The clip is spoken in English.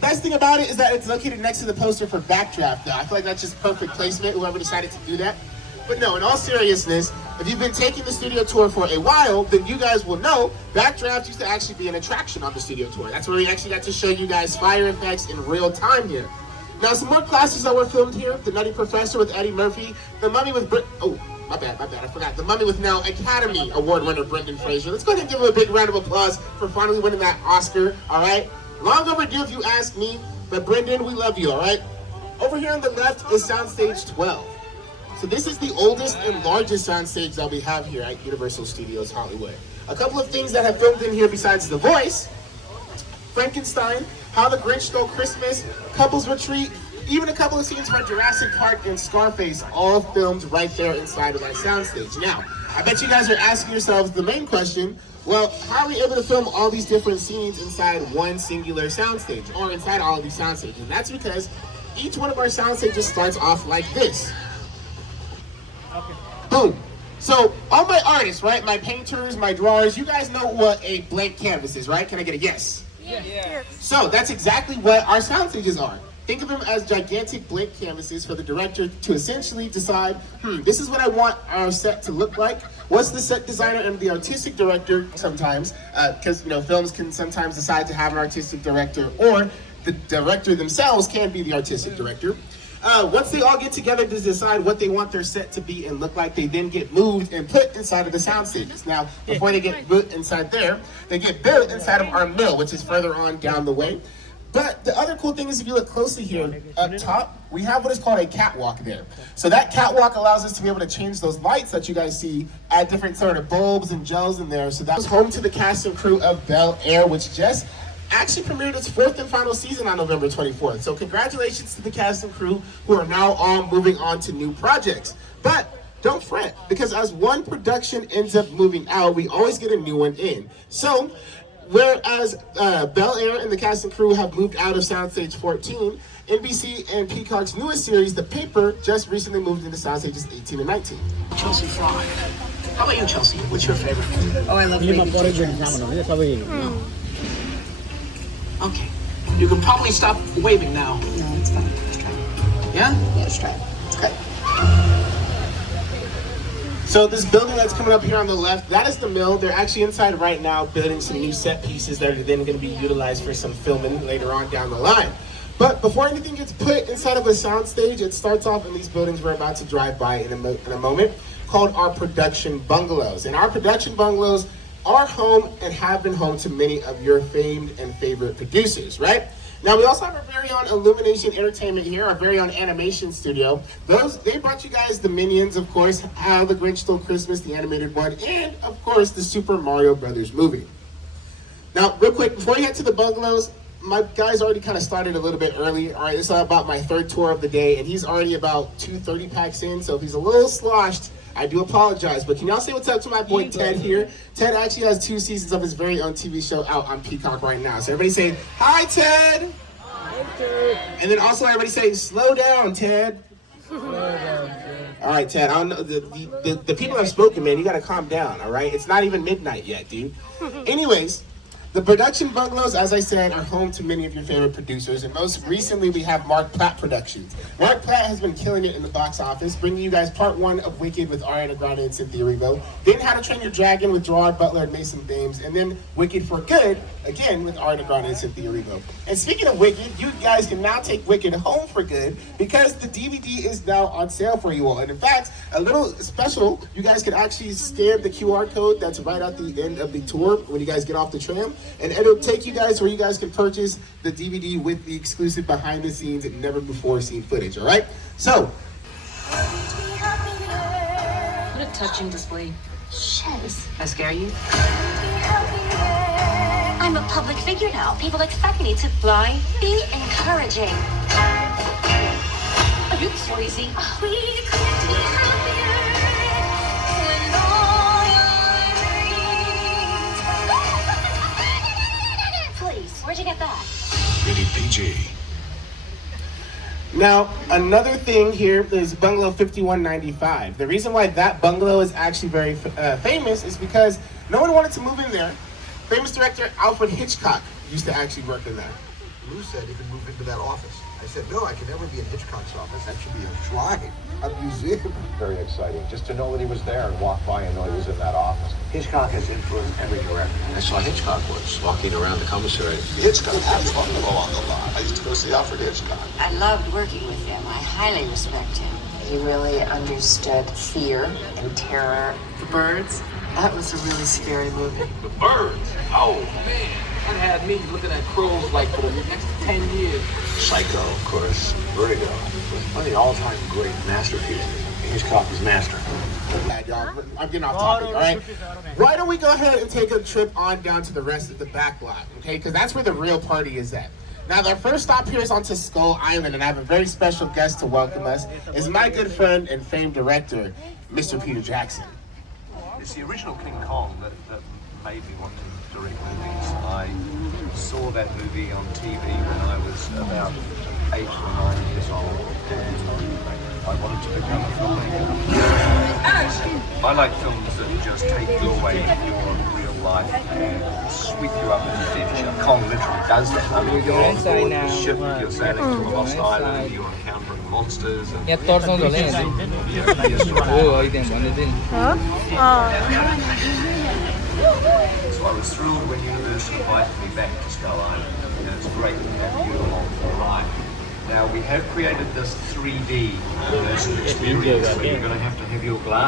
Best thing about it is that it's located next to the poster for Backdraft, though. I feel like that's just perfect placement, whoever decided to do that. But no, in all seriousness, if you've been taking the studio tour for a while, then you guys will know Backdraft used to actually be an attraction on the studio tour. That's where we actually got to show you guys fire effects in real time here. Now, some more classes that were filmed here: The Nutty Professor with Eddie Murphy, The Mummy with my bad, I forgot. The Mummy with now Academy Award winner Brendan Fraser. Let's go ahead and give him a big round of applause for finally winning that Oscar, all right? Long overdue if you ask me, but Brendan, we love you, all right? Over here on the left is Soundstage 12. So this is the oldest and largest soundstage that we have here at Universal Studios Hollywood. A couple of things that have filmed in here besides The Voice: Frankenstein, How the Grinch Stole Christmas, Couples Retreat, even a couple of scenes from Jurassic Park and Scarface, all filmed right there inside of that soundstage. Now, I bet you guys are asking yourselves the main question: well, how are we able to film all these different scenes inside one singular soundstage, or inside all of these soundstages? And that's because each one of our soundstages starts off like this. Okay. Boom. So, all my artists, right, my painters, my drawers, you guys know what a blank canvas is, right? Can I get a yes? Yeah. So, that's exactly what our soundstages are. Think of them as gigantic blank canvases for the director to essentially decide, this is what I want our set to look like. What's the set designer and the artistic director sometimes, because films can sometimes decide to have an artistic director, or the director themselves can be the artistic director. Once they all get together to decide what they want their set to be and look like, they then get moved and put inside of the sound stages. Now, before they get put inside there, they get built inside of our mill, which is further on down the way. But the other cool thing is, if you look closely here up top, we have what is called a catwalk there. So that catwalk allows us to be able to change those lights that you guys see, add different sort of bulbs and gels in there. So that was home to the cast and crew of Bel Air, which just actually premiered its 4th and final season on November 24th. So congratulations to the cast and crew, who are now all moving on to new projects. But don't fret, because as one production ends up moving out, we always get a new one in. So whereas Bel Air and the cast and crew have moved out of Soundstage 14, NBC and Peacock's newest series, The Paper, just recently moved into Soundstages 18 and 19. Chelsea Fry. How about you, Chelsea? What's your favorite? Oh, I love baby teachers. Okay. You can probably stop waving now. No, it's fine. Let's try it. Yeah? Yeah, let's try it. It's good. So this building that's coming up here on the left, that is the mill. They're actually inside right now building some new set pieces that are then going to be utilized for some filming later on down the line. But before anything gets put inside of a soundstage, it starts off in these buildings we're about to drive by in a moment, called our production bungalows. And our production bungalows are home and have been home to many of your famed and favorite producers, right? Now, we also have our very own Illumination Entertainment here, our very own animation studio. They brought you guys the Minions, of course, How the Grinch Stole Christmas, the animated one, and, of course, the Super Mario Brothers movie. Now, real quick, before we head to the bungalows, my guy's already kind of started a little bit early. All right, this is about my 3rd tour of the day, and he's already about 2 30-packs in, so if he's a little sloshed, I do apologize. But can y'all say what's up to my boy Ted here? Ted actually has 2 seasons of his very own TV show out on Peacock right now. So everybody say, hi, Ted! Hi, Ted! And then also everybody say, slow down, Ted! Slow down, Ted. All right, Ted, I don't know, the people have spoken, man. You gotta calm down, all right? It's not even midnight yet, dude. Anyways, the production bungalows, as I said, are home to many of your favorite producers, and most recently we have Mark Platt Productions. Mark Platt has been killing it in the box office, bringing you guys part 1 of Wicked with Ariana Grande and Cynthia Erivo, then How to Train Your Dragon with Gerard Butler and Mason Thames, and then Wicked for Good, again with Ariana Grande and Cynthia Erivo. And speaking of Wicked, you guys can now take Wicked home for good, because the DVD is now on sale for you all. And in fact, a little special, you guys can actually scan the QR code that's right at the end of the tour when you guys get off the tram, and it'll take you guys where you guys can purchase the DVD with the exclusive behind the scenes and never before seen footage, all right? So, what a touching display. Shiz. I scare you? I'm a public figure now. People expect me to fly. Be encouraging. Are you crazy? Please, where'd you get that? Rated PG. now another thing here is Bungalow 5195. The reason why that bungalow is actually very famous is because no one wanted to move in there. Famous director Alfred Hitchcock used to actually work in there. Lou said he could move into that office. I said, no, I can never be in Hitchcock's office. That should be a shrine, a museum. Very exciting, just to know that he was there and walk by and know he was in that office. Hitchcock has influenced every director. I saw Hitchcock once walking around the commissary. Hitchcock had fun along the line. I used to go see Alfred Hitchcock. I loved working with him. I highly respect him. He really understood fear and terror. The Birds, that was a really scary movie. The Birds? Oh, man. That had me looking at crows like for the next 10 years. Psycho, of course. Vertigo. One of the all-time great masterpieces. Hitchcock is master. Bad, y'all. I'm getting off topic, all right? Why don't we go ahead and take a trip on down to the rest of the back lot, okay? Because that's where the real party is at. Now, our first stop here is onto Skull Island, and I have a very special guest to welcome us. Is my good friend and famed director, Mr. Peter Jackson. It's the original King Kong that made me want to direct movies. I saw that movie on TV when I was about 8 or 9 years old, and I wanted to become a filmmaker. I like films that just take you away from your real life and sweep you up in the adventure. Kong literally does that. I mean, you're on board the ship, you're sailing to a lost island, you're encountering monsters. And Yan, torso ng dolin. Oo, ay din, ano din. So I was thrilled when Universal invited me back to Skull Island, and it's great to have you along for the ride. Now we have created this 3D immersive experience where you're going to have your glass.